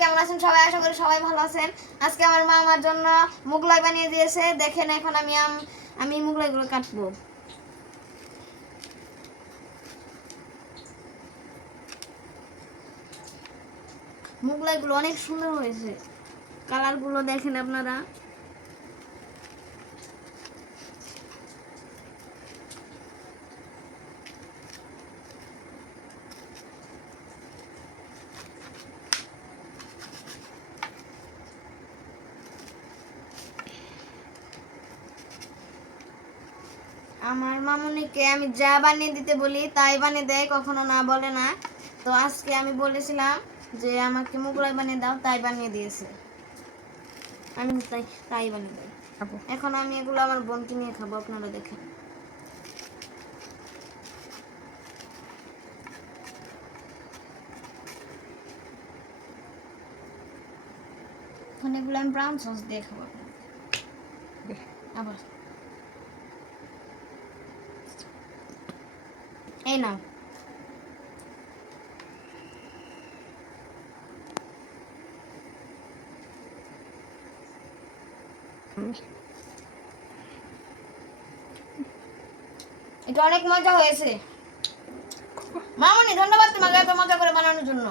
কেমন আছেন সবাই? আশা করি সবাই ভালো আছেন। আজকে আমার মা আমার জন্য মুগলাই বানিয়ে দিয়েছে। দেখেন এখন আমি মুগলাইগুলো কাটবো। মুগলাইগুলো অনেক সুন্দর হয়েছে, কালারগুলো দেখেন আপনারা। আমার মামুনিকে আমি যা বানিয়ে দিতে বলি তাই বানিয়ে দেয়, কখনো না বলে না। তো আজকে আমি বলেছিলাম যে আমাকে মুগলাই বানিয়ে দাও, তাই বানিয়ে দিয়েছে। আমি তাই বানিয়ে দিই। এখন আমি এগুলো আমার বোনকে নিয়ে খাবো, আপনারা দেখেন। এখন এগুলো আমি ব্রাউন সস দিয়ে খাবো আবার। এই নাও। এটা অনেক মজা হয়েছে মামুনি, ধন্যবাদ তোমাকে এত মজা করে বানানোর জন্য।